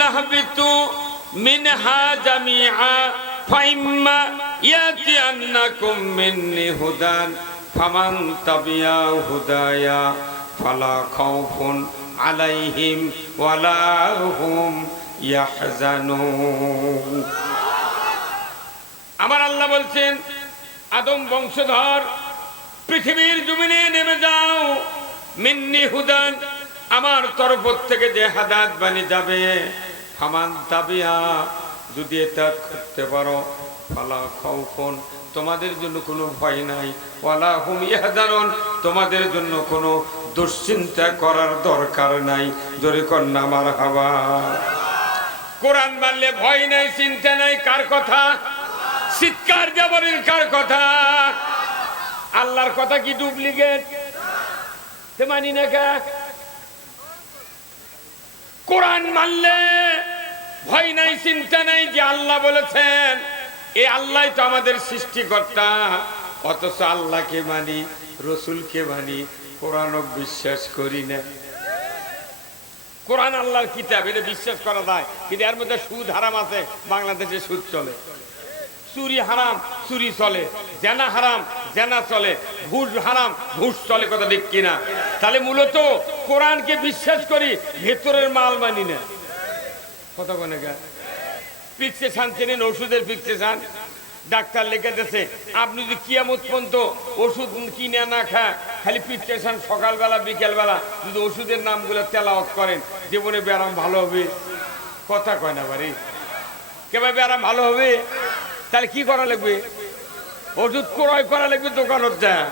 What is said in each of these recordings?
কুল্লাহবিতু মিনহা জামিআ ফাইম্মা ইয়াতিয়ান্নাকুম মিন্নি হুদান ফামান তাবিয়া হুদায়া ফালা খাউফুন আলাইহিম ওয়ালা হুম ইয়াহজানুন। আমার আল্লাহ বলছেন, আদম বংশধর পৃথিবীর জমিনে নেমে যাও, মিন্নি হুদান, আমার তরফ থেকে যে হাদায়াত বাণী যাবে, ফামান তাবিয়া, যদি এটা করতে পারো, ফালা খাউফুন, তোমাদের জন্য কোনো ভয় নাই, ওয়ালা হুম ইয়াহজানুন, তোমাদের জন্য কোনো দুশ্চিন্তা করার দরকার নাই। জোরে কন্যা মারহাবা। কোরআন মানলে ভয় নাই, চিন্তা নাই। কার কথা? চিৎকার দেবরের কার কথা? আল্লাহর কথা কি ডুপ্লিকেট? মানি না কা? কোরআন মানলে ভয় নাই, চিন্তা নাই, যে আল্লাহ বলেছেন, এই আল্লাহ তো আমাদের সৃষ্টিকর্তা, অথচ আল্লাহকে মানি, রসুলকে মানি, কোরআনও বিশ্বাস করি না। কোরআন আল্লাহর কিতাব, এটা বিশ্বাস করা যায়, কিন্তু এর মধ্যে সুদ হারাম আছে। বাংলাদেশে সুদ চলে, চুরি হারাম, চুরি চলে, জেনা হারাম, জেনা চলে, ঘুষ হারাম, ঘুষ চলে। কথা ঠিক কিনা? তাহলে মূলত কোরআনকে বিশ্বাস করি, ভেতরের মাল মানি না। কথা কোনে গা? প্রেসক্রিপশন চেনেন? ওষুধের প্রেসক্রিপশন ডাক্তার লিখে দিয়েছে, আপনি যদি কিয়ামত পর্যন্ত ওষুধ কিনে না খায়, খালি প্রেসক্রিপশন সকালবেলা বিকেলবেলা যদি ওষুধের নামগুলো তেলাওয়াত করেন, জীবনে ব্যায়াম ভালো হবে। কথা কয় না বাড়ি? কেভাবে ব্যায়াম ভালো হবে? তাহলে কি করা লাগবে? ওষুধ ক্রয় করা লাগবে দোকানত যায়,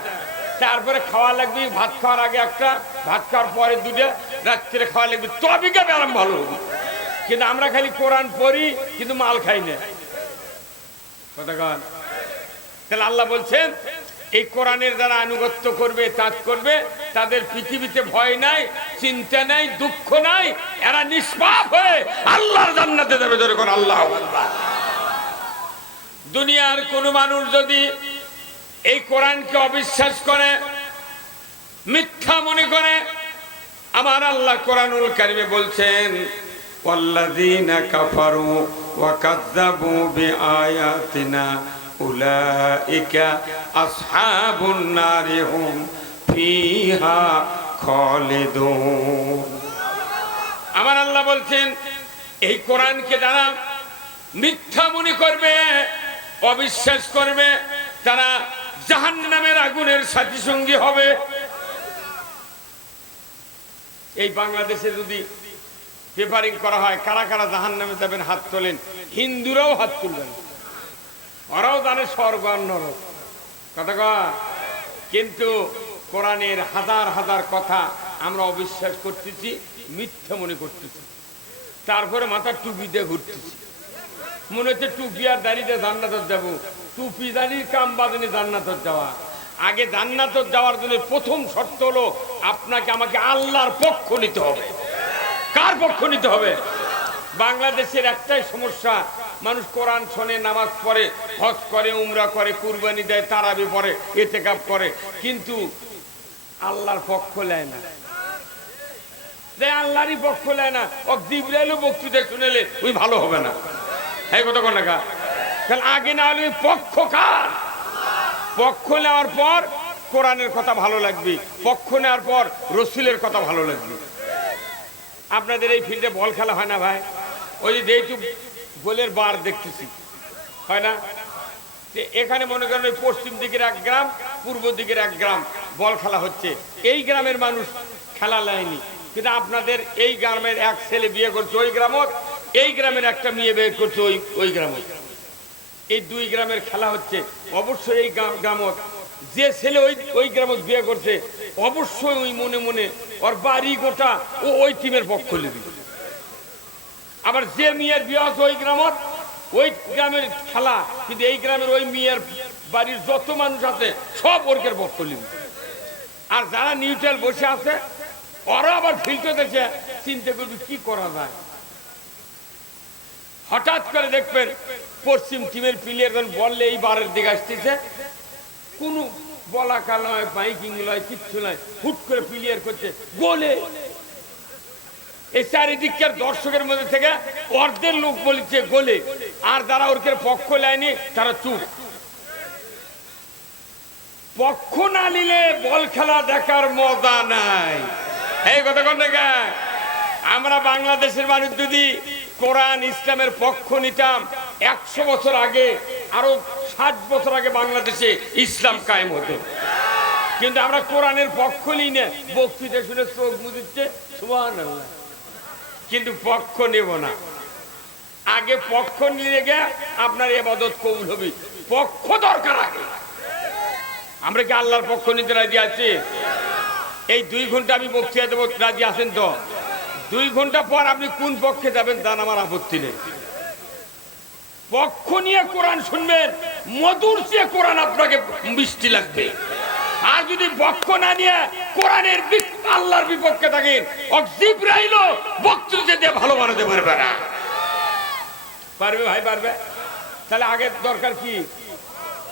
তারপরে খাওয়া লাগবে। ভাত খাওয়ার আগে একটা, ভাত খাওয়ার পরে দুটো, রাত্রে খাওয়া লাগবে, তবে কে ব্যায়াম ভালো হবে। কিন্তু আমরা খালি কোরআন পড়ি, কিন্তু মাল খাই না। কথা কন? তাহলে আল্লাহ বলছেন, এই কোরআনের দ্বারা আনুগত্য করবে, তাজ করবে, তাদের পৃথিবীতে ভয় নাই, চিন্তা নাই, দুঃখ নাই, এরা নিষ্পাপ হয়ে আল্লাহর জান্নাতে যাবে। ধরে কোন আল্লাহ। দুনিয়ার কোন মানুষ যদি এই কোরআনকে অবিশ্বাস করে, মিথ্যা মনে করে, আমার আল্লাহ কোরআনুল কারিমে বলছেন, ওয়াল্লাযীনা কাফারু ওয়া কাযযাবু বিআয়াতিনা উলাইকা আসহাবুন নারি হুম ফিহা খালিদুন। আমার আল্লাহ বলছেন, এই কোরআনকে যারা মিথ্যা মনে করবে, অবিশ্বাস করবে, তারা জাহান্নামের আগুনের সাথী সঙ্গী হবে। এই বাংলাদেশে যদি পেপারিং করা হয়, কারা কারা জাহান্নামে যাবেন হাত তোলেন। হিন্দুরাও হাত তুলবেন, ওরাও জানে স্বর্গ আর নরক। কথা কয়? কিন্তু কোরআনের হাজার হাজার কথা আমরা অবিশ্বাস করতেছি, মিথ্যা মনে করতেছি, তারপরে মাথার টুপি দিয়ে ঘুরতেছি। মনে হচ্ছে টুপি আর দাড়িতে জান্নাতত যাব। টুপি দাড়ির কাম বাদনে জান্নাতত যাওয়া। আগে জান্নাতত যাওয়ার জন্য প্রথম শর্ত হলো, আপনাকে আমাকে আল্লাহর পক্ষ নিতে হবে। কার পক্ষ নিতে হবে? বাংলাদেশের একটাই সমস্যা, মানুষ কোরআন শোনে, নামাজ পড়ে, হজ করে, উমরা করে, কুরবানি দেয়, তারাবি পড়ে, ইতিকাফ করে, কিন্তু আল্লাহর পক্ষ নেয় না। আল্লাহরই পক্ষ নেয় না। ও জিবরাইলও বক্তৃতা শুনেলে ওই ভালো হবে না। এই কথা কোন না? তাহলে আগে না হলে পক্ষ কার? পক্ষ নেওয়ার পর কোরআনের কথা ভালো লাগবে, পক্ষ নেওয়ার পর রসুলের কথা ভালো লাগবে। আপনাদের এই ফিল্ডে বল খেলা হয় না ভাই? ওই যে যেহেতু বলের বার দেখতেছি, হয় না? এখানে মনে করেন ওই পশ্চিম দিকের এক গ্রাম, পূর্ব দিকের এক গ্রাম বল খেলা হচ্ছে। এই গ্রামের মানুষ খেলা লায়নি, কিন্তু আপনাদের এই গ্রামের এক ছেলে বিয়ে করছে ওই গ্রামত, এই গ্রামের একটা মেয়ে বিয়ে করছে ওই গ্রামত। এই দুই গ্রামের খেলা হচ্ছে। অবশ্যই এই গ্রামত যে ছেলে ওই গ্রামত বিয়ে করছে, অবশ্যই ওই মনে মনে ওর বাড়ি গোটা ওই টিমের পক্ষ নেবে। আবার যে মেয়ের বিয়ে আছে ওই গ্রামত, ওই গ্রামের খেলা, কিন্তু এই গ্রামের ওই মেয়ের বাড়ির যত মানুষ আছে সব ওরকের পক্ষ নেবে। আর যারা নিউট্রাল বসে আছে, ওরা আবার ফিল্টে দেখে চিন্তা করবে কি করা যায়। হঠাৎ করে দেখবেন পশ্চিম টিমের প্লেয়ার বললে এই বারের দিকে আসতেছে, কোনো বলাকা নয়, বাইকিং নয়, কিচ্ছু নয়, হুট করে প্লেয়ার করছে গোলে। এই চারিদিকের দর্শকের মধ্যে থেকে অর্ধেক লোক বলেছে গোলে, আর যারা ওর পক্ষ নেয়নি তারা চুপ। পক্ষ না নিলে বল খেলা দেখার মজা নাই। এই কথা কোন জায়গা? আমরা বাংলাদেশের মানুষ যদি কোরআন ইসলামের পক্ষ নিতাম, 100 বছর আগে, আরো 60 বছর আগে বাংলাদেশে ইসলাম কায়েম হতো। কিন্তু আমরা কোরআনের পক্ষ নিই না, বক্তৃতা শুনে চোখ মুজিচ্ছে সুবহানাল্লাহ, কিন্তু পক্ষ নেব না। আগে পক্ষ নিয়ে গে আপনার ইবাদত কবুল হবে, পক্ষ দরকার আগে। আমরা কি আল্লাহর পক্ষ নিতে রাজি আছি? এই 2 ঘন্টা আমি বক্তৃতা দেবো, রাজি আছেন তো? 2 ঘন্টা পর আপনি কোন পক্ষে যাবেন তার আমার আপত্তি নেই। পক্ষ নিয়ে কোরআন শুনবেন, মধুর চেয়ে কোরআন আপনাকে মিষ্টি লাগবে। আর যদি পক্ষ না নিয়ে কোরআনের আল্লাহর বিপক্ষে থাকেন, জিবরাইলও বক্তৃতা দিয়ে ভালো বানাতে পারবে না। পারবে ভাই? পারবে? তাহলে আগে দরকার কি?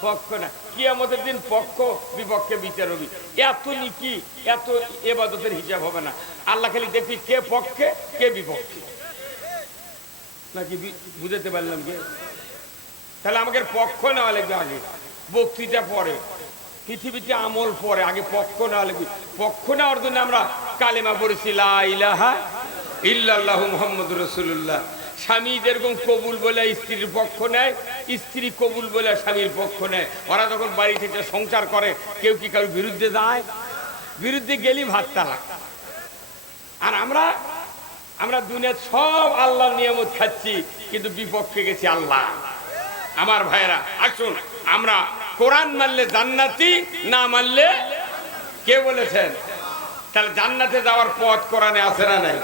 পক্ষ না। কিয়ামতের দিন পক্ষ বিপক্ষে বিচার হবে। এত নীতি, এত ইবাদতের হিসাব হবে না। আল্লাহ খালি দেখি কে পক্ষে কে বিপক্ষে। নাকি বুঝাতে পারলাম কি? তাহলে আমাকে পক্ষ নেওয়া লাগবে আগে, বক্তৃতা পরে, পৃথিবীতে আমল পরে, আগে পক্ষ নেওয়া লাগবে। পক্ষ নেওয়ার জন্য আমরা কালেমা পড়েছি, লা ইলাহা ইল্লাল্লাহু মুহাম্মাদুর রাসূলুল্লাহ। স্বামী যেরকম কবুল বলে স্ত্রীর পক্ষ নেয়, স্ত্রী কবুল বলে স্বামীর পক্ষ নেয়। ওরা যখন বাড়ি থেকে সংসার করে, কেউ কি কারোর বিরুদ্ধে যায়? বিরুদ্ধে গেলি ভাত তালাক। আর আমরা দুনিয়ার সব আল্লাহর নিয়ামত খাচ্ছি, কিন্তু বিপক্ষে গেছি আল্লাহ। আমার ভাইরা আসুন, আমরা কোরআন মানলে জান্নাতি, না মানলে কে বলেছেন? তাহলে জান্নাতে যাওয়ার পথ কোরআনে আছে না নাই?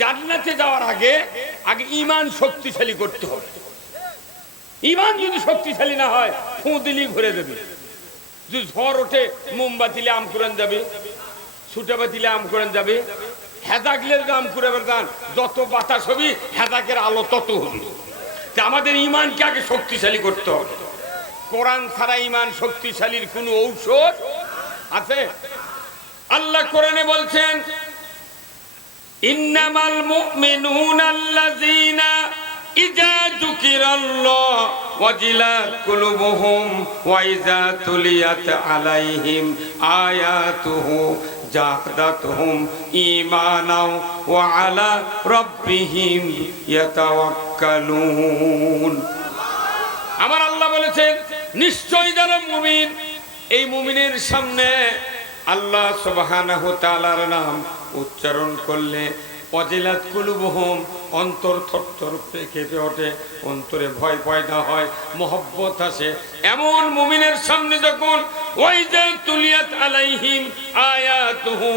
জান্নাতে যাওয়ার আগে ঈমান শক্তিশালী করতে হবে। ঈমান যদি শক্তিশালী না হয়, ফু দিলি ঘুরে দেবে। যদি ঝড় ওঠে, মোমবাতিলে আম কোরআন যাবে, ছুটাবাতিলে আম কোরআন যাবে, হেদাগলের আম করে বেরদান, যত বাতাস হবে হেদাকের আলো তত হবে। আমাদের ঈমানকে আগে শক্তিশালী করতে হবে। কোরআন ছাড়া ঈমান শক্তিশালীর কোনো ঔষধ আছে? আল্লাহ কোরআনে বলছেন, ইন্নামাল মুমিনুনা আল্লাযীনা ইযা যুকিরাল্লাহ ওয়াজিলাত কুলুবুহুম ওয়া ইযা তুলিয়াত আলাইহিম আয়াতুহু জাদাতুহুম ঈমানাও ওয়া আলা রাব্বিহিম ইয়াতাওয়াক্কালুন। আমার আল্লাহ বলেছেন, নিশ্চয়ই যারা মুমিন, এই মুমিনের সামনে আল্লাহ সুবহানাহু ওয়া তাআলার নাম উচ্চারণ করলে ওয়াজিলাত কুলুবুহুম, অন্তর থরথর কেঁপে ওঠে, অন্তরে ভয় পয়দা হয়, মহব্বত আসে। এমন মুমিনের সামনে যখন ওয়াইজা তুলিয়াত আলাইহিম আয়াতুহু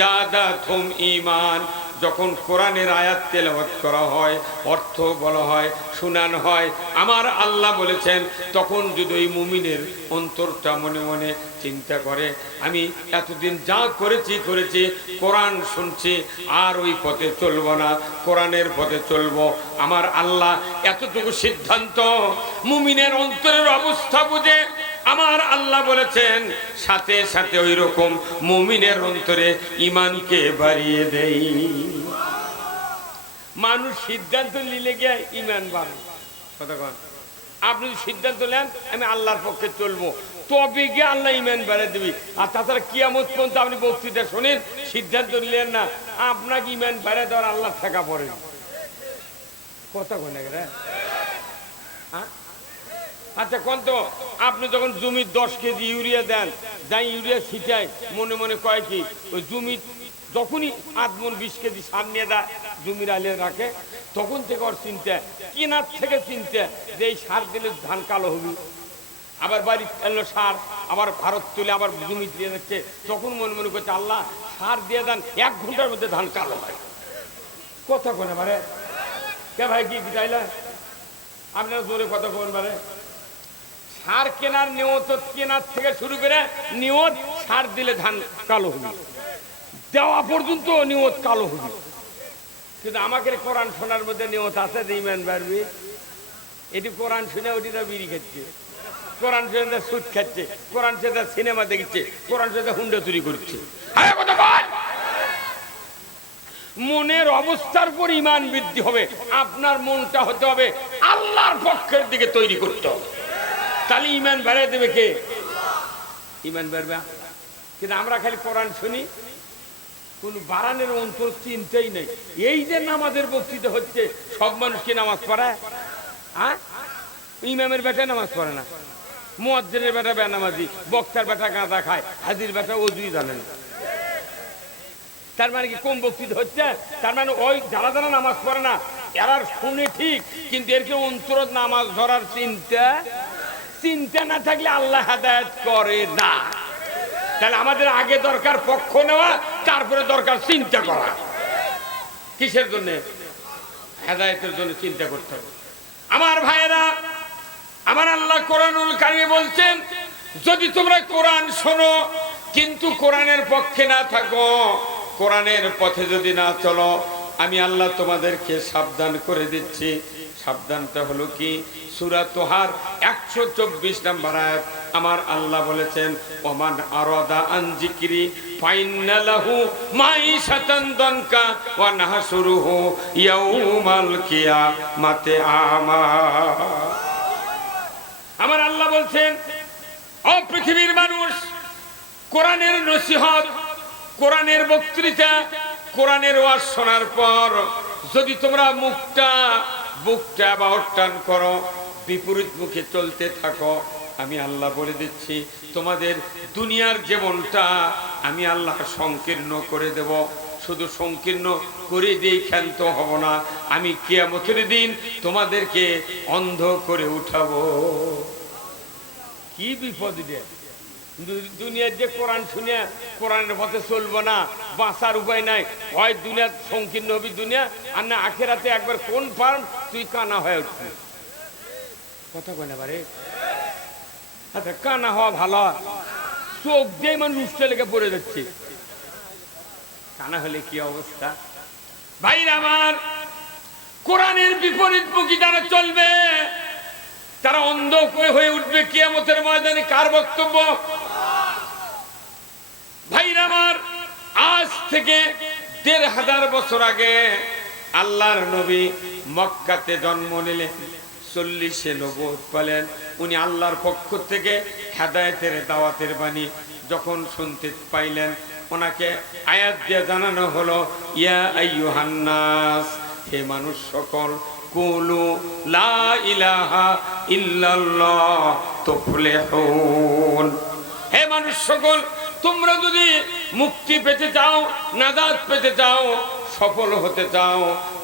জাদাতুহুম ঈমান, যখন কোরআনের আয়াত তেলাওয়াত করা হয়, অর্থ বলা হয়, শোনানো হয়, আমার আল্লাহ বলেছেন, তখন যদি ওই মুমিনের অন্তরটা মনে মনে চিন্তা করে, আমি এতদিন যা করেছি কোরআন শুনছি, আর ওই পথে চলবো না, কোরআনের পথে চলবো। আমার আল্লাহ এতটুকু সিদ্ধান্ত মুমিনের অন্তরের অবস্থা বুঝে আমার আল্লাহ বলেছেন, সাথে সাথে ওই রকম মুমিনের অন্তরে ঈমানকে বাড়িয়ে দেই। মানুষ সিদ্ধান্ত নিলে গিয়ে ঈমান বাড়ে। কথা কন, আপনি যদি সিদ্ধান্ত নেন আমি আল্লাহর পক্ষে চলবো, তবে গিয়ে আল্লাহ ঈমান বাড়িয়ে দেবে। আর তাছাড়া কিয়ামত পর্যন্ত আপনি বক্তৃতা শোনেন, সিদ্ধান্ত নিলেন না, আপনাকে ঈমান বাড়িয়ে দেওয়ার আল্লাহ ঠেকা পড়ে। কথা কন, হ্যাঁ? আচ্ছা কোন তো, আপনি যখন জমির 10 কেজি ইউরিয়া দেন, যাই ইউরিয়া ছিটাই, মনে মনে কয় কি, ওই জমি যখনই 8 মণ 20 কেজি সার নিয়ে দেয়, জমির আলে রাখে, তখন থেকে ওর চিন্তা, কেনার থেকে চিন্তা যে এই সার দিলে ধান কালো হবে। আবার বাড়ি এলো সার, আবার ভারত তুলে আবার জমি দিয়ে যাচ্ছে, তখন মনে মনে করছে আল্লাহ সার দিয়ে দেন, 1 ঘন্টার মধ্যে ধান কালো হয়। কথা কোনে মানে কে ভাই, কি চাইলে আপনারা জোরে কথা কোন মানে? সার কেনার নিয়ত, কেনার থেকে শুরু করে নিয়ত, সার দিলে ধান কালো হবে, দেওয়া পর্যন্ত নিয়ত কালো হবে। কিন্তু আমাকে কোরআন শোনার মধ্যে নিয়ত আছে যে ঈমান বাড়বে। এটি কোরআন শুনে ওটিরা বিড়ি খাচ্ছে, কোরআন শুনে সুদ খাচ্ছে, কোরআন শুনে সিনেমা দেখছে, কোরআন শুনে হুন্ডা চুরি করছে। মনের অবস্থার উপর ইমান বৃদ্ধি হবে। আপনার মনটা হতে হবে আল্লাহর পক্ষের দিকে তৈরি করতে হবে, তাহলে ইমান বাড়িয়ে দেবে কে? ইমান বাড়বে। কিন্তু আমরা খালি কোরআন শুনি, কোন বাড়ানোর অন্তর চিন্তাই নেই। এই যে নামাজের বক্তৃতা হচ্ছে, সব মানুষ কি নামাজ পড়ায়? হ্যাঁ, ইমামের বেটা নামাজ পড়ে না, মুয়াজ্জিনের বেটা বেনামাজি, বক্তার বেটা গাঁজা খায়, হাজির বেটা ওযুই জানে না। তার মানে কি কম বক্তৃতা হচ্ছে? তার মানে ওই যারা যারা নামাজ পড়ে না এরা শুনে ঠিক, কিন্তু এর কি অন্তর নামাজ ধরার চিন্তা না থাকলে আল্লাহ হেদায়েত করে না। তাহলে আমাদের আগে দরকার পক্ষ নেওয়া, তারপরে দরকার চিন্তা করা। কিসের জন্য? হেদায়েতের জন্য চিন্তা করতে হবে। আমার ভাইয়েরা, আমার আল্লাহ কোরআনুল কারিমে বলছেন, যদি তোমরা কোরআন শোনো কিন্তু কোরআনের পক্ষে না থাকো, কোরআনের পথে যদি না চলো, আমি আল্লাহ তোমাদেরকে সাবধান করে দিচ্ছি। সাবধানটা হলো কি? সূরা তোহার 124 নম্বর আয়াত। আমার আল্লাহ বলেছেন, ওমান আরাদা আন যিকরি ফাইন্না লাহু মাইশাতান দানকা ওয়া নাহশুরুহু ইয়াউমাল কিয়ামাতি আমা। আমার আল্লাহ বলছেন, ও পৃথিবীর মানুষ, কোরআনের নসিহত, কোরআনের বক্তৃতা, কোরআনের ওয়াজ শোনার পর যদি তোমরা বুকটা বা অট্টান করো, বিপরীত মুখে চলতে থাকো, আমি আল্লাহ বলে দিচ্ছি তোমাদের দুনিয়ার জীবনটা আমি আল্লাহ সংকীর্ণ করে দেব। শুধু সংকীর্ণ করে দিয়ে ক্ষান্ত হব না, আমি কিয়ামতের দিন তোমাদেরকে অন্ধ করে উঠাবো। কি বিপদ রে! দুনিয়ার যে কোরআন শুনে কোরআনের পথে চলবো না, বাঁচার উপায় নাই। হয় দুনিয়া সংকীর্ণ হবি দুনিয়া, আর না আখেরাতে একবার কোন ফার্ম তুই কানা হয়ে উঠবি। কথা কয় না বারে? আচ্ছা, কানা হওয়া ভালো, চোখ দিয়ে মানুষ উষ্ঠে লেগে পড়ে যাচ্ছে। কানা হলে কি অবস্থা? ভাইরা আমার, কোরআনের বিপরীত মুখী যারা চলবে তারা অন্ধ হয়ে উঠবে কিয়ামতের ময়দানে। কার বক্তব্য? ভাইরা আমার, আজ থেকে ১৫০০ বছর আগে আল্লাহর নবী মক্কাতে জন্ম নিলেন, 40 নবুয়ত পেলেন। উনি আল্লাহর পক্ষ থেকে হেদায়েতের দাওয়াতের বাণী যখন শুনতে পাইলেন, ওনাকে আয়াত দিয়ে জানানো হলো, ইয়া আইয়ুহান নাস, হে মানুষ সকল, কুলু লা ইলাহা ইল্লাল্লাহ তুফলিহুন। হে মানুষ সকল, তোমরা যদি মুক্তি পেতে চাও, নাজাত পেতে চাও, সফল হতে চাও,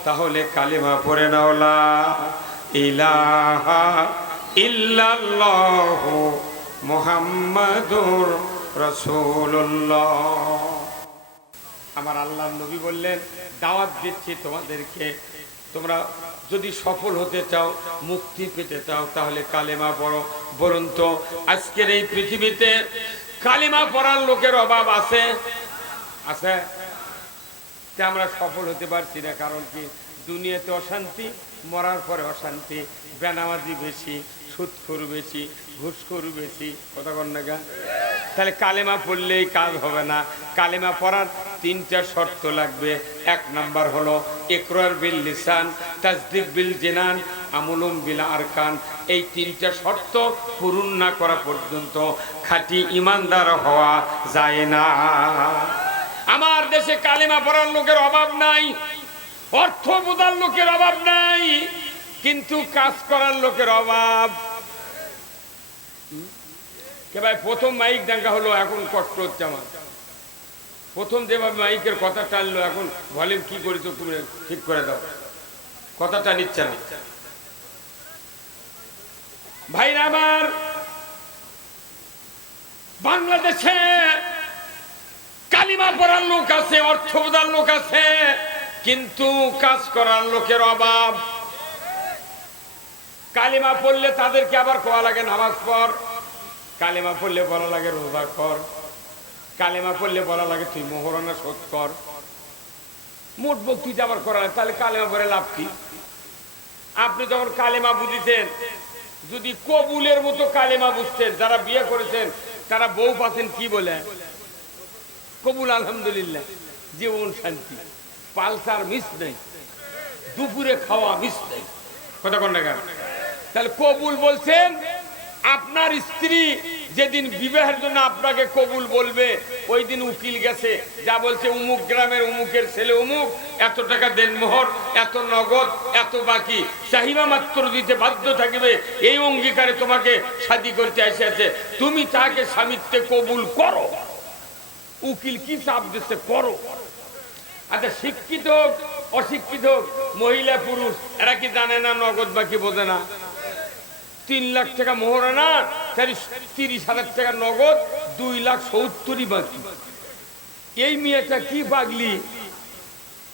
তাহলে কালিমা পড়ে নাও, লা ইলাহা ইল্লাল্লাহু মুহাম্মাদুর রাসূলুল্লাহ। আমার আল্লাহর নবী বললেন, দাওয়াত দিচ্ছি তোমাদেরকে, তোমরা যদি সফল হতে চাও, মুক্তি পেতে চাও, তাহলে কালেমা পড়ো। বলুন তো, আজকের এই পৃথিবীতে কালেমা পড়ার লোকের অভাব আছে? আমরা সফল হতে পারছি না। কারণ কি? দুনিয়াতে অশান্তি, মরার পরে অশান্তি, বেনামাজি বেশি, সুদখোর বেশি, ঘুষখোর বেশি। কথা বল না গা? তাহলে কালেমা পড়লেই কাজ হবে না। কালেমা পড়ার 3টা শর্ত লাগবে। 1 নাম্বার হলো ইকরার বিল লিসান, তাসদিক বিল জিনান, আমলুম বিল আরকান। এই 3টা শর্ত পূরণ না করা পর্যন্ত খাঁটি ইমানদার হওয়া যায় না। আমার দেশে কালেমা পড়ার লোকের অভাব নাই, অর্থ বোঝার লোকের অভাব নাই, কিন্তু কাজ করার লোকের অভাব। ভাই, প্রথম মাইক ডাঙ্গা হলো, এখন কষ্ট হচ্ছে আমার। প্রথম যেভাবে মাইকের কথা টানলো, এখন ভলিউম কি করেছো তুমি ঠিক করে দাও, কথাটা নিচ্ছে না। ভাইরা আমার, বাংলাদেশে কালিমা পড়ার লোক আছে, অর্থ বোঝার লোক আছে, কিন্তু কাজ করার লোকের অভাব। কালিমা পড়লে তাদেরকে আবার কোয়া লাগে নামাজ পড়, কালেমা পড়লে বলা লাগে রোজা কর, কালেমা পড়লে বলা লাগে তুই মোহরানা শোধ কর। মোট বক্তৃতা আবার করা লাগে, তাহলে কালেমা পড়ে লাভ কি? আপনি যখন কালেমা বুঝিতেন, যদি কবুলের মতো কালেমা বুঝতেন, যারা বিয়ে করেছেন তারা বউ পাচ্ছেন কি বলে? কবুল আলহামদুলিল্লাহ, জীবন শান্তি। পালসার মিস নেই, দুপুরে খাওয়া মিস নেই। কথা কোন টাকা? তাহলে কবুল বলছেন আপনার স্ত্রী যেদিন বিবাহের জন্য আপনাকে কবুল বলবে ওই দিন উকিল গেছে, যা বলছে অমুক গ্রামের অমুকের ছেলে অমুক, এত টাকা দেনমোহর, এত নগদ, এত বাকি, চাহিদা মাত্র দিতে বাধ্য থাকবে, এই অঙ্গীকারে তোমাকে শাদী করতে এসেছে, তুমি তাকে স্বামীত্বে কবুল করো। উকিল কি চাপ দিচ্ছে? করো। আচ্ছা, শিক্ষিত হোক অশিক্ষিত হোক, মহিলা পুরুষ, এরা কি জানে না নগদ বাকি বোঝে না? 3 লাখ টাকা মোহরানা, 30,000 টাকা নগদ, 2,70,000 বাকি। এই মেয়েটা কি পাগলি?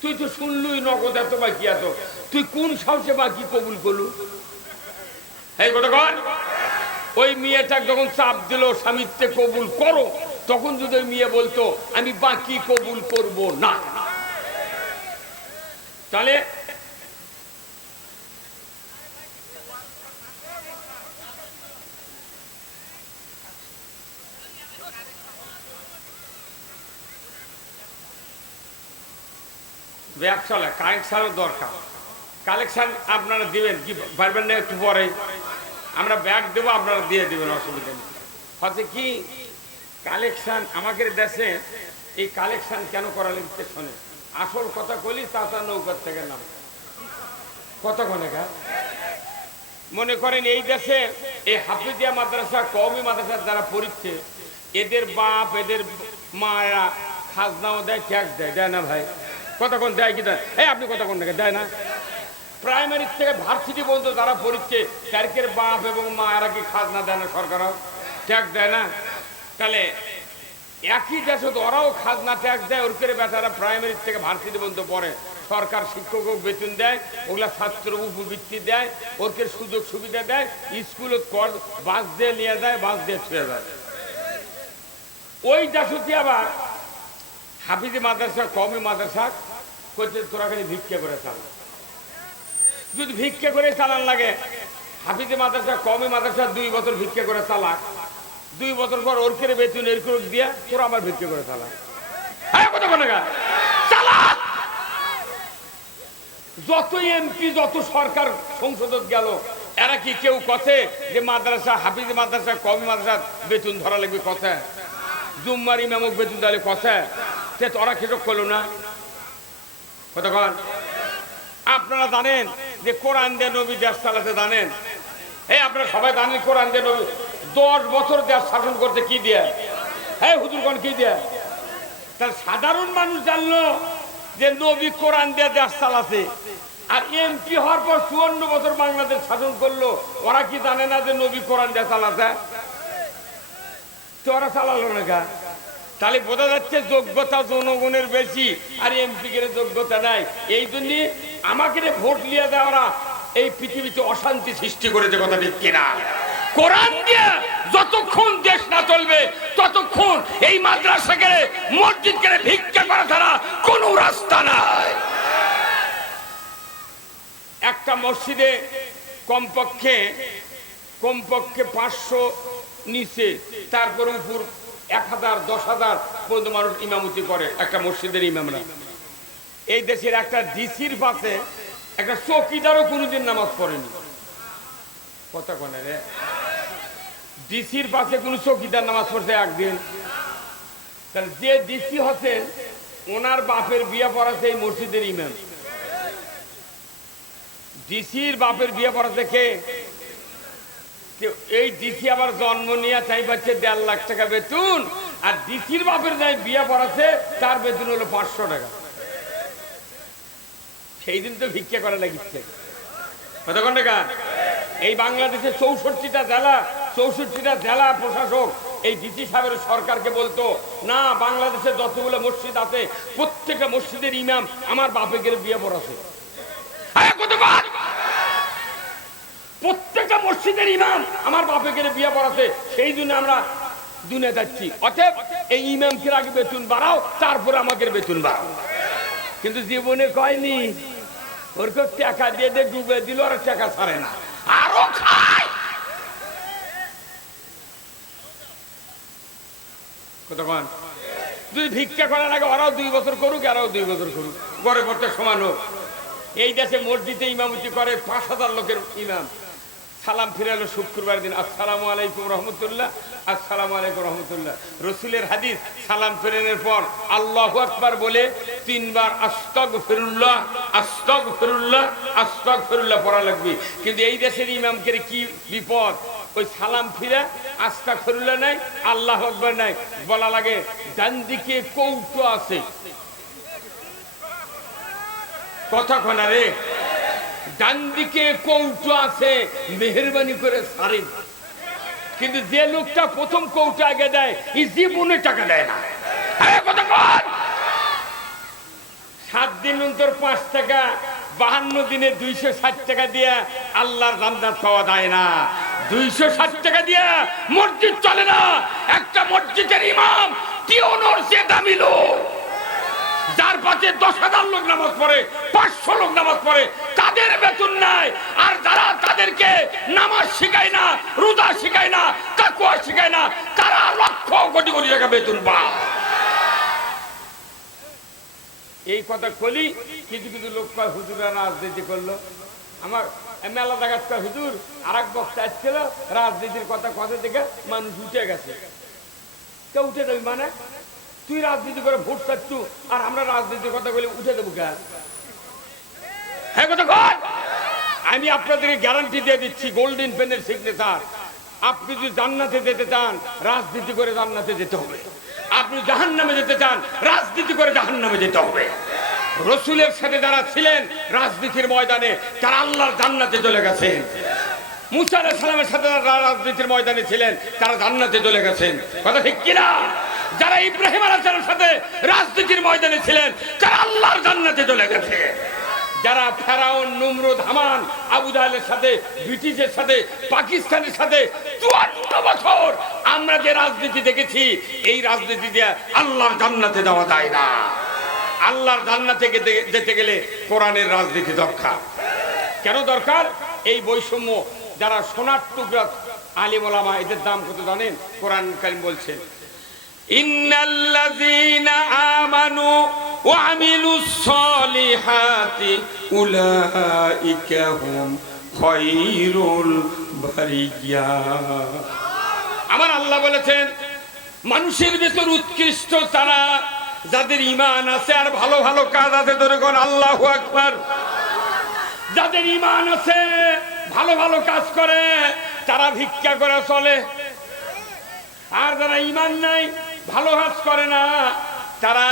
তুই তো শুনলুই নগদ এত বাকি, এত, তুই কোন সাহসে বাকি কবুল করলু? এই কথা কর। ওই মেয়েটা যখন চাপ দিল স্বামীত্বে কবুল করো, তখন যদি ওই মেয়ে বলতো আমি বাকি কবুল করব না, তাহলে ব্যাগ চলে, কালেকশনের দরকার। কালেকশন আপনারা দিবেন কি পারবেন না? একটু পরে আমরা ব্যাগ দেবো, আপনারা দিয়ে দিবেন, অসুবিধা নেই। হচ্ছে কি কালেকশন আমাদের দেশে, এই কালেকশন কেন করা লিখতে শোনে, আসল কথা কলি চাচা নৌকার থেকে নাম কথা কোনে গা। মনে করেন এই দেশে এই হাফিজিয়া মাদ্রাসা, কওমি মাদ্রাসার যারা পড়ছে, এদের বাপ এদের মায়েরা খাজনাও দেয়, ট্যাক্স দেয়, দেয় না ভাই? কতক্ষণ দেয় কি দেয়? এই আপনি কতক্ষণ থেকে দেয় না? প্রাইমারি থেকে ভার্সিটি পর্যন্ত যারা পড়ছে, তাদের বাপ এবং মায়েরা কি খাজনা দেয় না? সরকারও ট্যাক্স দেয় না? তাহলে একই দেশে ওরাও খাজনা ট্যাক্স দেয়, ওর করে বেচারা প্রাইমারি থেকে ভার্সিটি পর্যন্ত পড়ে, সরকার শিক্ষক বেতন দেয়, ওগুলা ছাত্র উপবৃত্তি দেয়, ওরকে সুযোগ সুবিধা দেয়, স্কুলে বাস দিয়ে নিয়ে যায়, বাস দিয়ে ছুঁয়ে যায়। ওই দেশটি আবার হাফিজি মাদ্রাসা, কওমি মাদ্রাসা করছে তোরা খালি ভিক্ষা করে চালা। যদি ভিক্ষা করে চালান লাগে, হাফিজি মাদ্রাসা, কওমি মাদ্রাসা 2 বছর ভিক্ষা করে চালা, 2 বছর পর ওর করে বেতন এর করে দিয়া তোরা আবার ভিক্ষা করে চালা। যত এমপি যত সরকার সংসদ গেল, এরা কি কেউ কথা যে মাদ্রাসা, হাফিজি মাদ্রাসা, কওমি মাদ্রাসা বেতন ধরা লাগবে? কথা জুম্মার ইমামক বেতন দিলে কথা, সে তোরা খেটক করলো না? কতক্ষণ আপনারা জানেন যে কোরআন দিয়ে নবী দেশ চালাতে জানেন? এই আপনারা সবাই জানেন কোরআন দিয়ে নবী 10 বছর দেশ শাসন করতে কি দিয়ে? হ্যাঁ হুজুরগণ কি দিয়ে? তার সাধারণ মানুষ জানলো যে নবী কোরআন দিয়ে দেশ চালাতে, আর এমপি হওয়ার পর 54 বছর বাংলাদেশ শাসন করলো, ওরা কি জানে না যে নবী কোরআন দিয়ে চালাতে? তো ওরা চালালো না গা। তাহলে বোঝা যাচ্ছে যোগ্যতা জনগণের বেশি, আর এমপি কে যোগ্যতা নাই। এই জন্য আমাকে ভোট নিয়ে দেওয়ারা এই পৃথিবীতে অশান্তি সৃষ্টি করেছে, কথা ঠিক কিনা? কোরআন দিয়ে যতক্ষণ দেশ না চলবে ততক্ষণ এই মাদ্রাসা গেলে, মসজিদ গেলে ভিক্ষা করা ছাড়া কোনো রাস্তা নাই। একটা মসজিদে কমপক্ষে 500 নিচে, তারপর উপর 1000, 10,000 পর্যন্ত মানুষ ইমামতি করে একটা মসজিদের ইমামরা। এই দেশের একটা ডিসির পাশে একটা চৌকিদারও কোনোদিন নামাজ পড়েনি। কথা কোনে রে? ডিসির পাশে কোন চৌকিদার নামাজ পড়ছে একদিন? তাহলে যে ডিসি হচ্ছে ওনার বাপের বিয়ে পড়াছে এই মসজিদের ইমাম। ডিসির বাপের বিয়ে পড়াছে কে? এই ডিসি আবার জন্ম নিয়ে চাই পাচ্ছে 1.5 লাখ টাকা বেতন, আর ডিসির বাপের যাই বিয়ে পড়াছে তার বেতন হলো 500 টাকা। সেই দিন তো ভিক্ষা করা লাগিচ্ছে। কতক্ষণ টাকা? এই বাংলাদেশের 64টা জেলা, 64টা জেলা প্রশাসক এই ডিসি সাহেবের সরকারকে বলতো, না বাংলাদেশের যতগুলো মসজিদ আছে প্রত্যেকটা মসজিদের ইমাম আমার বাপের বিয়ে পড়াছে। প্রত্যেকটা মসজিদের ইমাম আমার বাপের বিয়ে পড়াছে, সেই জন্য আমরা দুনিয়া যাচ্ছি। অতএব এই ইমামকে আগে বেতন বাড়াও, তারপরে আমাকে বেতন বাড়াও। কিন্তু জীবনে কয়নি, ওরকে টাকা দিয়ে ডুবে দিল, আর টাকা ছাড়ে না, আরো খায়। কতক্ষণ যদি ভিক্ষা করার আগে ওরাও 2 বছর করুক, আরও 2 বছর করুক। গড়ে পড়তে সমান হোক। এই দেশে মসজিদে ইমামতি করে 5,000 লোকের ইমাম, সালাম ফিরালো শুক্রবার দিন, আসসালামু আলাইকুম রহমতুল্লাহ, আসসালামু আলাইকুম রহমতুল্লাহ। রসুলের হাদিস, সালাম ফেরানোর পর আল্লাহু আকবার বলে 3 বার আস্তাগফিরুল্লাহ আস্তাগফিরুল্লাহ আস্তাগফিরুল্লাহ পড়া লাগবে। কিন্তু এই দেশের ইমামকে কি বিপদ, ওই সালাম ফিরা আস্তাগফিরুল্লাহ নাই, আল্লাহু আকবার নাই, বলা লাগে ডান দিকে কৌটো আছে। কথা কনা রে, ডান দিকে কৌটো আছে, মেহেরবানি করে সারেন। কিন্তু যে লোকটা প্রথম কৌটো আগে দেয়, এই জীবনে টাকা দেয় না। 7 দিন অন্তর 5 টাকা, 52 দিনে 260 টাকা দিয়ে আল্লাহর জান্নাত পাওয়া যায় না। 260 টাকা দিয়ে মসজিদ চলে না। একটা মসজিদের ইমাম টিওনোর চেয়ে দামি লোক, যার পাশে 10,000 লোক নামাজ পড়ে, 500 লোক নামাজ পড়ে, তাদের বেতন নাই। আর যারা তাদেরকে নামাজ শিখায় না, রোজা শিখায় না, তাকওয়া শিখায় না, তারা লক্ষ কোটি কোটি টাকা বেতন পায়। এই কথা বলি, কিছু কিছু লোক কয় হুজুরা রাজনীতি করলো। আমার মেলা জায়গা কয় হুজুর আর এক বক্তা আসছিল, রাজনীতির কথা কথা থেকে মানুষ উঠে গেছে। কেউ উঠে যাবি মানে, তুই রাজনীতি করে ভোট চাচ্ছু আর আমরা রাজনীতির কথা বলে উঠে দেবো কেন? হ্যাঁ কথা কর। আমি আপনাদেরকে গ্যারান্টি দিয়ে দিচ্ছি, গোল্ডেন পেনের সিগনেচার, আপনি যদি জান্নাতে যেতে চান রাজনীতি করে জান্নাতে যেতে হবে। আপনি জাহান্নামে যেতে চান রাজনীতি করে জাহান্নামে যেতে হবে। রসুলের সাথে যারা ছিলেন রাজনীতির ময়দানে, তারা আল্লাহর জান্নাতে চলে গেছেন। মুসা আলাইহিস সালামের সাথে যারা রাজনীতির ময়দানে ছিলেন, তারা জান্নাতে চলে গেছেন। কথা ঠিক কিনা? যারা ইব্রাহিম আলাইহিস সালামের সাথে রাজনীতির ময়দানে ছিলেন, তারা আল্লাহর জান্নাতে চলে গেছে। যারা ফেরাউন, নমরুদ, হামান, আবু জাহেলের সাথে, ব্রিটিশের সাথে, পাকিস্তানের সাথে 54 বছর আমরা যে রাজনীতি দেখেছি, এই রাজনীতি দিয়ে আল্লাহর জান্নাতে যাওয়া যায় না। আল্লাহর জান্নাতে যেতে গেলে কোরআনের রাজনীতি দরকার। কেন দরকার? এই বৈষম্য, যারা সোনার টুকরা আলিম ওলামা, এদের দাম কত জানেন? কোরআন কারীম বলছে, ইন্নাল্লাযীনা আমানু ওয়া আমিলুস সলিহাতি উলাইকা হুম খায়রুল বারিয়া। আমার আল্লাহ বলেছেন, মানুষের ভিতর উৎকৃষ্ট তারা, যাদের ঈমান আছে আর ভালো ভালো কাজ আছে। ধরে কোন আল্লাহু আকবার। যাদের ঈমান আছে, ভালো ভালো কাজ করে, তারা ভিক্ষা করে চলে। আর যারা ঈমান নাই, ভালো কাজ করে না, তারা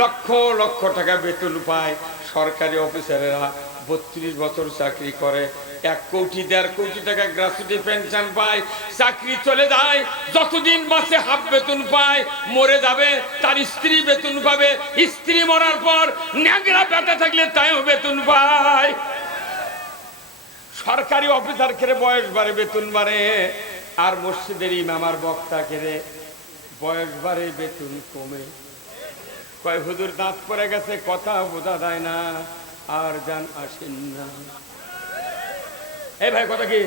লক্ষ লক্ষ টাকা বেতন পায়। সরকারি অফিসারেরা 32 বছর চাকরি করে, 1 কোটি 1.5 কোটি টাকা গ্র্যাচুইটি পেনশন পায়। চাকরি চলে যায়, যতদিন বাঁচে হাফ বেতন পায়। মরে যাবে, তার স্ত্রী বেতন পাবে। স্ত্রী মরার পর ন্যাংরা পেটে থাকলে তাইও বেতন পায়। সরকারি অফিসার খেলে বয়স বাড়ে, বেতন বাড়ে। আর মসজিদের ইমাম আর বক্তা খেলে বয়স বাড়ে, বেতন কমে। কয় হুজুর দাঁত পড়ে গেছে, কথা বোঝা যায় না, আর জান আসেন না। এই ভাই কথা কি?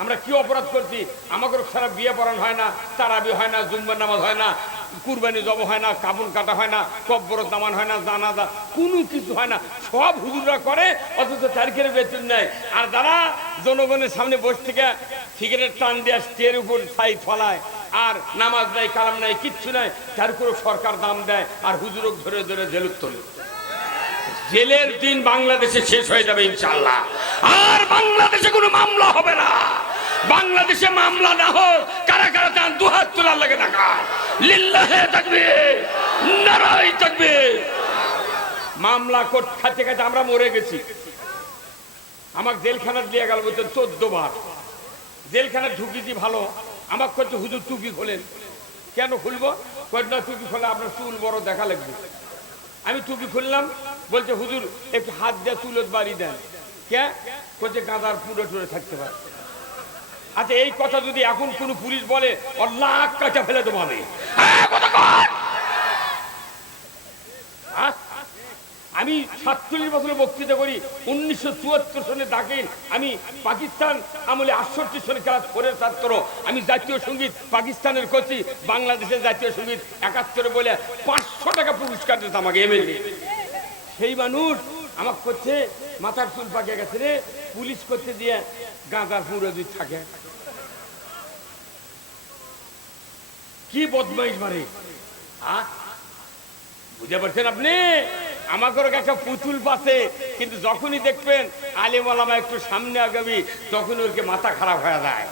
আমরা কি অপরাধ করছি? আমাদের সারা বিয়ে পড়ানো হয় না, তারাবি হয় না, জুম্মার নামাজ হয় না, কুরবানি জব হয় না, কাবুন কাটা হয় না, কব্বরত নামান হয় না, জানাজা কোনো কিছু হয় না। সব হুজুররা করে, অথচ তারিখের বেতন নেয়। আর যারা জনগণের সামনে বসে থেকে সিগারেট টান দিয়ে স্টের উপর ছাই ফলায়, আর নামাজ নাই, কালাম নাই, কিচ্ছু নাই, তার উপরে সরকার দাম দেয়, আর হুজুরক ধরে ধরে জেলত তোলে। জেলের দিন বাংলাদেশে শেষ হয়ে যাবে ইনশাআল্লাহ। আর বাংলাদেশে কোনো মামলা হবে না। বাংলাদেশে মামলা না হোক, কারা কারা চান দুহাত তোলার লাগে টাকা। লিল্লাহে তাকবীর, নারায়ে তাকবীর। মামলা কোর্ট খাতে খাতে আমরা মরে গেছি। আমাকে জেলখানায় দিয়ে গেল বলতে 14 বার। জেলখানায় ঢুকিয়েছি ভালো, আমাকে করছে হুজুর টুপি খোলেন। কেন খুলবো? কয় না, টুপি খোলে আপনার চুল বড় দেখা লাগবে। আমি টুপি খুললাম, বলছে হুজুর একটু হাত দিয়ে চুলত বাড়ি দেন। কে? বলছে গাঁদার পুরো টুরে থাকতে পারে। আচ্ছা, এই কথা যদি এখন কোন পুলিশ বলে, ওর লাখ কাটা ফেলে দেবো আমি। আমি 47 বছরের বক্তৃতা করি। 1974 সনে দাখিল। আমি পাকিস্তান আমলে 68 সনে ক্লাস 4-এর ছাত্র। আমি জাতীয় সঙ্গীত পাকিস্তানের করছি, বাংলাদেশের জাতীয় সঙ্গীত 71 বলে 500 টাকা পুরস্কার দিত আমাকে এমএলএ। সেই মানুষ আমাকে করছে মাথার চুল পাকে গেছে রে, পুলিশ করতে দিয়ে গাঁজার পুরো দুধ থাকে। কি বদমাইশ মারে, বুঝতে পারছেন আপনি? আমাকে একটা পুতুল পাশে, কিন্তু যখনই দেখবেন আলেম ওলামা একটু সামনে আগাবি, তখন ওরকে মাথা খারাপ হয়ে যায়।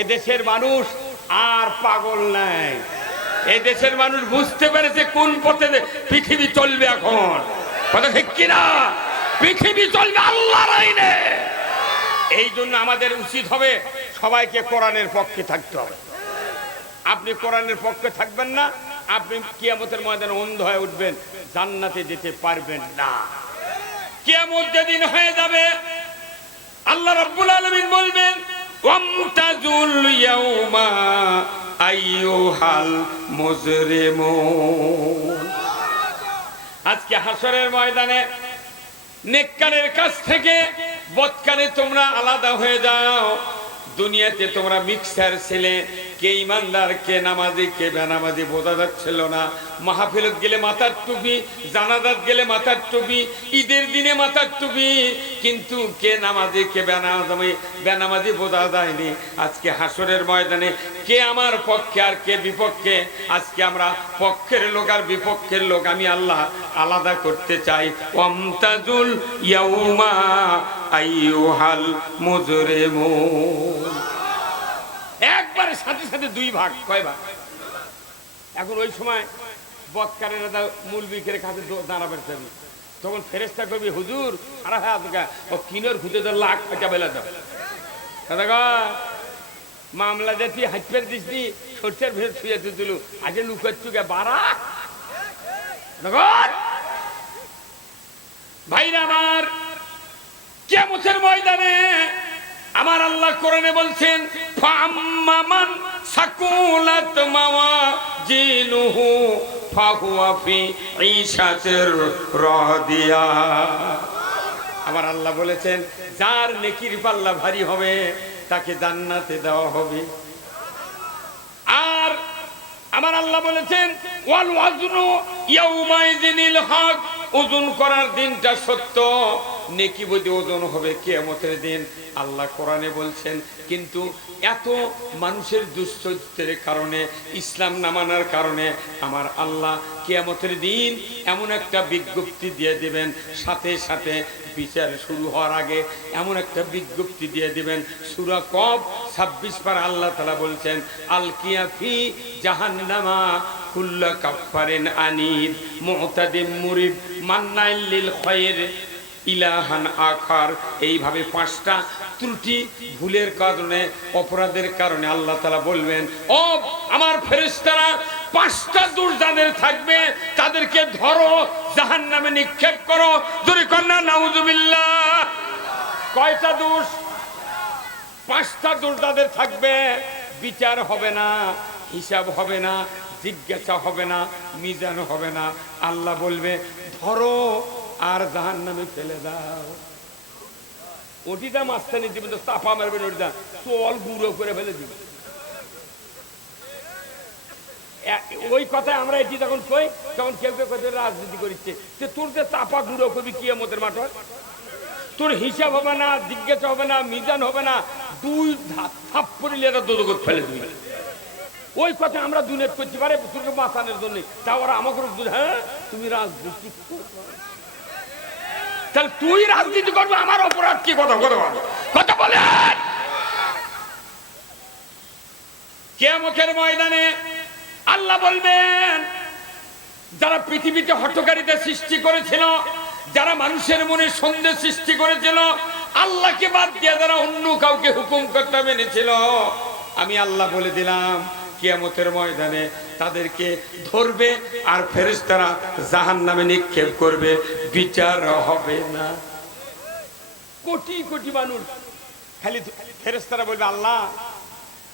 এদেশের মানুষ আর পাগল নাই, এদেশের মানুষ বুঝতে পেরেছে কোন পথে পৃথিবী চলবে। এখন কথা ঠিক কিনা? পৃথিবী চলবে আল্লাহর আইনে। এই জন্য আমাদের উচিত হবে সবাইকে কোরআনের পক্ষে থাকতে হবে। আপনি কোরআনের পক্ষে থাকবেন না, আপনি কিয়ামতের ময়দানে অন্ধ হয়ে উঠবেন, জান্নাতে যেতে পারবেন না। কিয়ামত যেদিন হয়ে যাবে, আল্লাহ রাব্বুল আলামিন বলবেন ওয়ামতাজুল ইয়াউমা আইয়ুহাল মুজরিমুন। আজকে হাসরের ময়দানে নেককারের কাছ থেকে বদকারে তোমরা আলাদা হয়ে যাও। দুনিয়াতে তোমরা মিক্সার ছেলে, কে ইমানদার কে নামাজি কে বেনামাজি বোঝা যাচ্ছিল না। মাহফিলত গেলে মাথার টুপি, জানাজাত গেলে মাথার টুপি, ঈদের দিনে মাথার টুপি, কিন্তু কে নামাজি কে বেনামাজি বোঝা যায়নি। আজকে হাসরের ময়দানে কে আমার পক্ষে আর কে বিপক্ষে, আজকে আমরা পক্ষের লোক আর বিপক্ষের লোক আমি আল্লাহ আলাদা করতে চাই। ওয়ামতাজুল ইয়াউমা আইয়ুহাল মুজরিমুন। একবারে সাথে সাথে দুই ভাগ। কয় ভাগ? এখন ওই সময় বদকারেরা মূল বিকের কাছে দাঁড়াবে, তখন ফেরেশতা কবি হুজুর খারাপ হয়ে আছে, ও কিনোর খুঁজে লাখ টাকা বেলা দাও। মামলা যে তুই হাইপের দিস নি, সরষের ভেদ শুয়ে দিল, আগে লুকের চুকে বাড়া। ভাইরা আমার, কিয়ামতের ময়দানে আমার আল্লাহ কোরআনে বলছেন ফাম্মামান সাকুলাত মাওয়াজিনুহু ফাহুয়া ফি ঈশাতির রাদিয়া। আমার আল্লাহ বলেছেন যার নেকির পাল্লা ভারী হবে তাকে জান্নাতে দেওয়া হবে। আর আমার আল্লাহ বলেছেন ওয়াল ওয়াজনু ইয়াউমাইযিনিল হক, ওজন করার দিনটা সত্য, নেকি বদি ওজন হবে কিয়ামতের দিন। আল্লাহ কোরআনে বলছেন, কিন্তু এত মানুষের দুশ্চরিত্রের কারণে, ইসলাম না মানার কারণে আমার আল্লাহ কিয়ামতের দিন এমন একটা বিজ্ঞপ্তি দিয়ে দিবেন, সাথে সাথে বিচার শুরু হওয়ার আগে এমন একটা বিজ্ঞপ্তি দিয়ে দিবেন। সূরা কফ 26 পারা আল্লাহ তাআলা বলছেন আল কিয়াফি জাহান্নামা কুল্লা কাফারিন আনিদ মুতাদিম মুরিব মান্নাইল লিল খায়র ইলাহান আখার। এইভাবে 5টা ত্রুটি, ভুলের কারণে, অপরাধের কারণে আল্লাহ তাআলা বলবেন ও আমার ফেরেশতারা, 5টা দোষ যাদের থাকবে তাদেরকে ধরো, জাহান্নামে নিক্ষেপ করো। জোরে কন্যা নাউজুবিল্লাহ। কয়টা দোষ? 5টা দোষ যাদের থাকবে, বিচার হবে না, হিসাব হবে না, জিজ্ঞাসা হবে না, মিজান হবে না। আল্লাহ বলবে ধরো আর জাহান্নামে ফেলে দাও। ওটিটা মাস্তানি দিবেন তো চাপা মারবেন, ওটিটা চল গুঁড়ো করে ফেলে দিবেন। ওই কথায় আমরা এটি যখন কই, তখন কেউ কেউ কথা রাজনীতি করছে যে তোর যে চাপা গুঁড়ো করবি কিয়ামতের মাঠ, তোর হিসাব হবে না, জিজ্ঞাসা হবে না, মিজান হবে না, 2 থাপ্পড় এটা দোদগত ফেলে দিবি। ওই কথা আমরা দুনিয়া করতে পারে তোকে বাঁচানোর জন্য, তা ওরা আমাকে হ্যাঁ তুমি রাজনীতি, তাহলে তুই রাজনীতি করবি, আমার অপরাধ কি? কথা কথা বলে। কিয়ামতের ময়দানে আল্লাহ বলবেন যারা পৃথিবীতে হঠকারিতা সৃষ্টি করেছিল, যারা মানুষের মনে সন্দেহ সৃষ্টি করেছিল, আল্লাহকে বাদ দিয়ে যারা অন্য কাউকে হুকুম করতে মেনেছিল, আমি আল্লাহ বলে দিলাম কিয়ামতের ময়দানে তাদেরকে ধরবে আর ফেরেশতারা জাহান্নামে নিক্ষেপ করবে, বিচার হবে না। কোটি কোটি মানুষ, খালি ফেরেশতারা বলবে আল্লাহ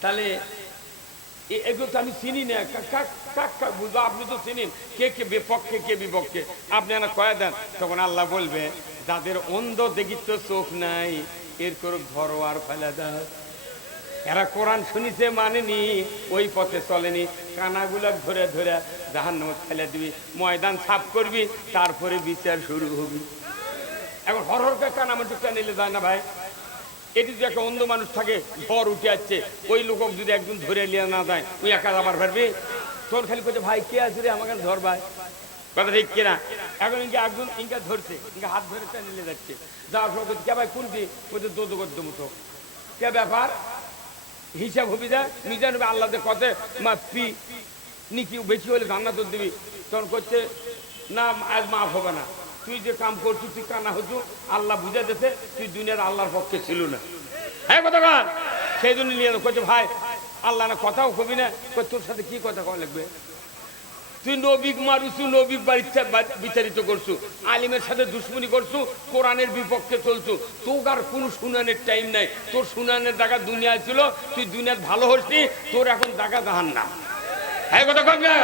তাহলে এগুলো তো আমি চিনি না, কাক বুঝবো? আপনি তো চিনেন কে কে বিপক্ষে কে বিপক্ষে, আপনি না কয়ে দেন। তখন আল্লাহ বলবে যাদের অন্ধ দেখিত চোখ নাই এর করে ধরো আর ফেলে দাও। এরা কোরআন শুনিছে মানেনি, ওই পথে চলেনি, কানাগুলা ধরে ধরে জাহান্নামে ফেলে দিবি, ময়দান সাফ করবি, তারপরে বিচার শুরু হবি। এখন হরহরকে কানামাটি নিলে যায় না ভাই। এটি যদি একটা অন্ধ মানুষ থাকে, ঝড় উঠে আসছে, ওই লোক যদি একজন ধরে নিয়ে না যায়, ওই একা আবার পারবি? তোর খালি করছে ভাই কে আছে রে আমাকে ধর ভাই, কথা ঠিক কিনা? এখন ইনকে একজন ইনকা ধরছে, ইনকা হাত ধরে নিয়ে যাচ্ছে, যাওয়ার সময় কে ভাই কোনটি বলছে দোদ গদ্য মতো, কে ব্যাপার হিসাব হবি যা মিজান হবে আল্লাহ কথা মাপি নিকি বেশি হলে জান্নাত দিবি। তখন করছে না আজ মাফ হবে না, তুই যে কাম করছু তুই কানা হচ্ছু, আল্লাহ বুঝে দিতে তুই দুনিয়ার আল্লাহর পক্ষে ছিল না। হ্যাঁ কথা কান, সেই জন্য নিয়ে করছে ভাই আল্লাহ না কথাও কবি না, তোর সাথে কি কথা কওয়া লাগবে? তুই নবিক মারুছু, নবিক বিচারিত করছু, আলিমের সাথে দুশ্মনী করছু, কোরআনের বিপক্ষে চলছু, তোর আর কোনো শুনানের টাইম নাই। তোর শুনানের জায়গা দুনিয়ায় ছিল, তুই দুনিয়ার ভালো হসনি, তোর এখন জায়গা জাহান্নাম। হ্যাঁ কথা কন না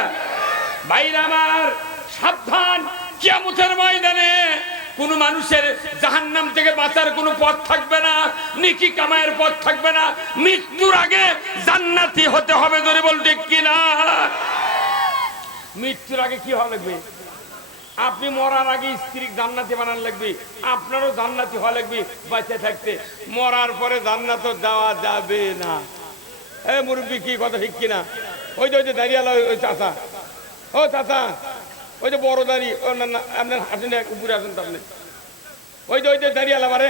ভাইরা আমার, সাবধান, কিয়ামতের ময়দানে কোন মানুষের জাহান্নাম থেকে বাঁচার কোনো পথ থাকবে না, নেকি কামায়ের পথ থাকবে না। মৃত্যুর আগে জান্নাতি হতে হবে, ধরে বল ঠিক কিনা? মৃত্যুর আগে কি হওয়া লাগবে? আপনি মরার আগে স্ত্রী জান্নাতি বানান লাগবে, আপনারও জান্নাতি হওয়া লাগবে বাঁচে থাকতে। মরার পরে জান্নাত দেওয়া যাবে না। এ মুরব্বী কি কথা ঠিক কিনা? ওই যে দাঁড়িয়ে ওই চাচা, ও চাচা ওই যে বড় দাঁড়ি, আপনার হাসেন উপরে আসেন তো আপনি, ওই যে দাঁড়িয়ে আলাবারে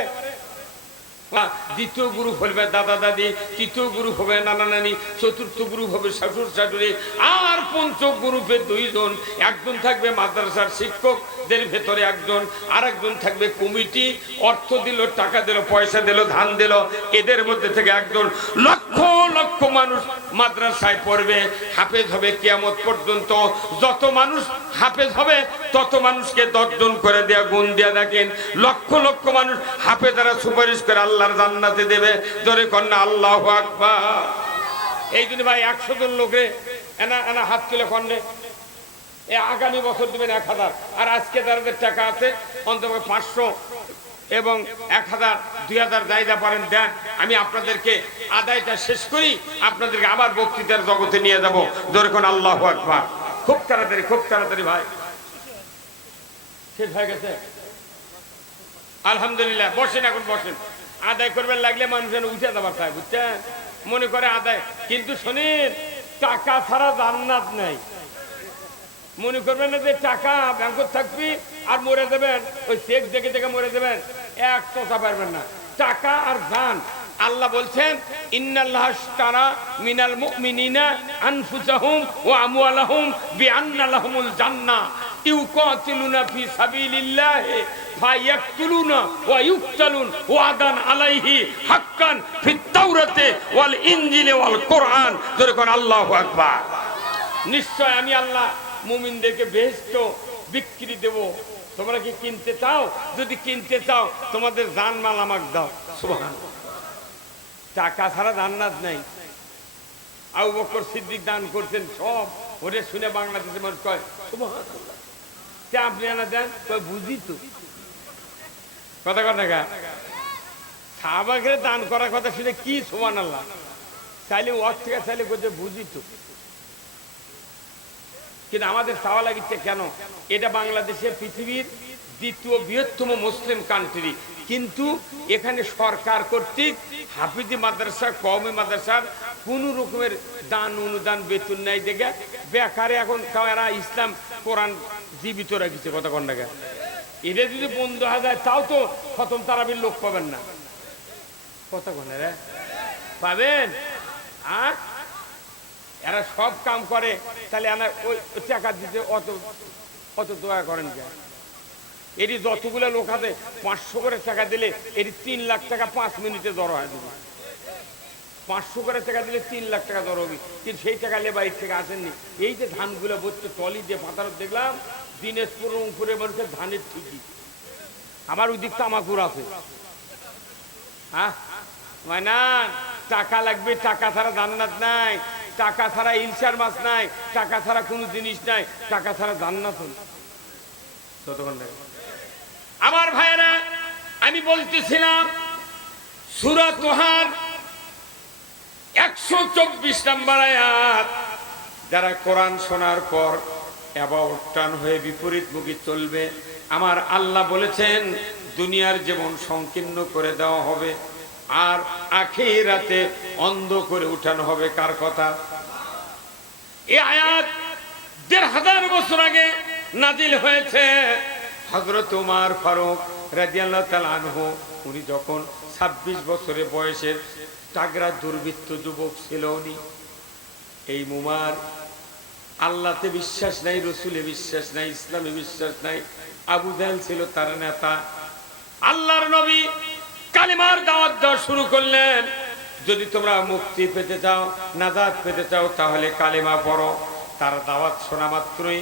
দ্বিতীয় গ্রুপ হবে দাদা দাদি, তৃতীয় গ্রুপ হবে নানা নানি, চতুর্থ গ্রুপ হবে শ্বশুর শাশুড়ি, আর পঞ্চম গ্রুপে দুইজন, একজন থাকবে মাদ্রাসার শিক্ষকদের ভেতরে একজন, আর একজন থাকবে কমিটি, অর্থ দিল, টাকা দিল, পয়সা দিল, ধান দিল, এদের মধ্যে থেকে একজন। লক্ষ লক্ষ মানুষ মাদ্রাসায় পড়বে, হাফেজ হবে কিয়ামত পর্যন্ত। যত মানুষ হাফেজ হবে তত মানুষকে 10 জন করে দেয়া গুণ দেয়া। দেখেন লক্ষ লক্ষ মানুষ হাফেজারা সুপারিশ করে আল্লাহর জান্নাতে দেবে, ধরে কন্যা আল্লাহু আকবার। এই জন্য ভাই 100 জন লোকে এনা হাত তুলে কন্যা আগামী বছর দেবেন 1000, আর আজকে যাদের টাকা আছে অন্তত 500 এবং 1000 2000 জায়গা পারেন দেন। আমি আপনাদেরকে আদায়টা শেষ করি, আপনাদেরকে আবার বক্তৃতার জগতে নিয়ে যাব, ধরে কন্যা আল্লাহু আকবার। খুব তাড়াতাড়ি ভাই শেষ হয়ে গেছে আলহামদুলিল্লাহ। বসেন, এখন বসেন। আদায় করবেন লাগলে মানুষের উঠে যাবার চায়, বুঝছেন? মনে করে আদায়, কিন্তু শোনেন টাকা ছাড়া জান্নাত নাই। মনে করবেন না যে টাকা ব্যাংকত থাকবি আর মরে দেবেন, ওই চেক দেখে দেখে মরে দেবেন, এক তোষা পারবেন না। টাকা আর জান, আল্লাহ বলছেন ইন্নাল্লাহা মিনাল মুমিনিনা আনফুসাহুম ওয়া আমওয়ালাহুম বিআন্না লাহুমুল জান্নাহ ইউকাতিলুনা ফি সাবিলিল্লাহি ফায়াকতুলুনা ওয়া ইউকতালুন ওয়াদান আলাইহি হাক্কান ফিত তাওরাতে ওয়াল ইনজিলে ওয়াল কোরআন। জোরে কোন আল্লাহু আকবার। নিশ্চয় আমি আল্লাহ মুমিনদেরকে বেহেশত বিক্রি দেব, তোমরা কি কিনতে চাও? যদি কিনতে চাও তোমাদের জানমাল আমাকে দাও। সুবহানাল্লাহ। টাকা ছাড়া জান্নাত নাই। আবু বকর সিদ্দিক দান করতেন সব, ওরে শুনে বাংলাদেশের মানুষ কয় সুবহানাল্লাহ। কে আপনি আনা দেন? কয় বুঝি তো। কথা সাহাবাকে দান করার কথা শুনে কি সুবহানাল্লাহ, চাইলে ওর থেকে চাইলে করতে বুঝি তো। কিন্তু আমাদের চাওয়া লাগিচ্ছে কেন? এটা বাংলাদেশের পৃথিবীর দ্বিতীয় বৃহত্তম মুসলিম কান্ট্রি, কিন্তু এখানে সরকার কর্তৃক হাফিজি মাদ্রাসা, কওমি মাদ্রাসার কোন রকমের দান অনুদান বেতন নাই দেখে বেকারে এখন এরা ইসলাম কোরআন জীবিত রাখিছে। কথা কন টাকা এটা যদি বন্ধ হয়ে যায় তাও তো খতম তারাবির লোক পাবেন না। কথা কন রে পাবেন? আর এরা সব কাম করে, তাহলে ওই টাকা দিতে অত দয়া করেন কেন? এটি যতগুলো লোক আছে 500 করে টাকা দিলে এটি 3 লাখ টাকা 5 মিনিটে জড়ো হয়ে যাবে। 500 করে টাকা দিলে 3 লাখ টাকা জড়ো হবে, কিন্তু সেই টাকা নিয়ে বাইরে থেকে আসেননি। এই যে ধানগুলো বলছে টলি দিয়ে পাতার দেখলাম দিনাজপুর রংপুরে মানুষের ধানের ঠিকই। আমার ওই দিক তামাকুর আছে। হ্যাঁ না, টাকা লাগবে, টাকা ছাড়া জান্নাত নাই, টাকা ছাড়া ইলশার মাছ নাই, টাকা ছাড়া কোনো জিনিস নাই, টাকা ছাড়া জান্নাত হল। আমার ভাইয়েরা, আমি বলতেছিলাম সূরা তোহার 124 নম্বর আয়াত, যারা কোরআন শোনার পর অ্যাবাউট টার্ন হয়ে বিপরীতমুখী চলবে, আমার আল্লাহ বলেছেন দুনিয়ার জীবন সংকীর্ণ করে দেওয়া হবে আর আখিরাতে অন্ধ করে উঠানো হবে। কার কথা? এই আয়াত ১৫০০ বছর আগে নাজিল হয়েছে। হযরত ওমর ফারুক রাদিয়াল্লাহু তাআলা আনহু উনি যখন ২৬ বছরের বয়সের তাগড়া দুর্বৃত্ত যুবক ছিল, উনি এই মুমার আল্লাহতে বিশ্বাস নাই, রসুলে বিশ্বাস নাই, ইসলামে বিশ্বাস নাই। আবু জাহেল ছিল তার নেতা। আল্লাহর নবী কালিমার দাওয়াত দেওয়া শুরু করলেন, যদি তোমরা মুক্তি পেতে চাও, নাজাত পেতে চাও, তাহলে কালিমা পড়ো। তার দাওয়াত শোনা মাত্রই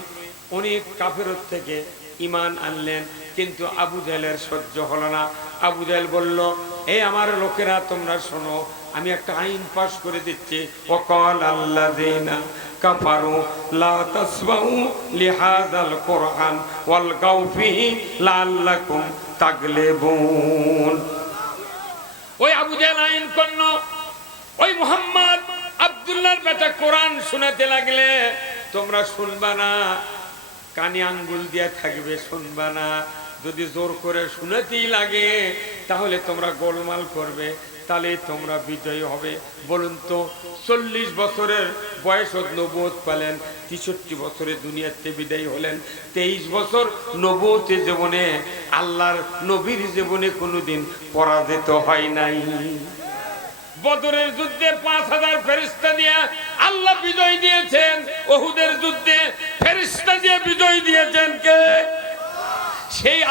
অনেক কাফেরত থেকে ঈমান আনলেন, কিন্তু আবু জাহেলের সহ্য হলো না। আবু জাহেল বলল, এই আমার লোকেরা তোমরা শোনো, আমি একটা আইন পাশ করে দিচ্ছি। ওয়াকাল আল্লাযিনা কাফারু লা তাসমাউ লিহাযাল কুরআন ওয়ালগাউ ফিহি লাআল্লাকুম তাগলিবুন। ওই আবু জাহেল আইন করল, ওই মুহাম্মদ আব্দুল্লাহর বেটা কোরআন শোনাতে লাগলে তোমরা শুনবা না, কানে আঙ্গুল দিয়ে থাকবে, শুনবা না। যদি জোর করে শুনাতেই লাগে তাহলে তোমরা গোলমাল করবে, তাহলে তোমরা বিজয়ী হবে। বলুন তো, ৪০ বছরের বয়স নবুয়ত পেলেন, ৬৩ বছরে দুনিয়াতে বিদায়ী হলেন। ২৩ বছর নবুয়তের জীবনে, আল্লাহর নবীর জীবনে কোনোদিন পরাজিত হয় নাই। বদরের যুদ্ধে ৫,০০০ ফেরেশতা দিয়ে আল্লাহ বিজয় দিয়েছেন। উহুদের যুদ্ধে ফেরেশতা দিয়ে বিজয় দিয়েছেন কে? সেই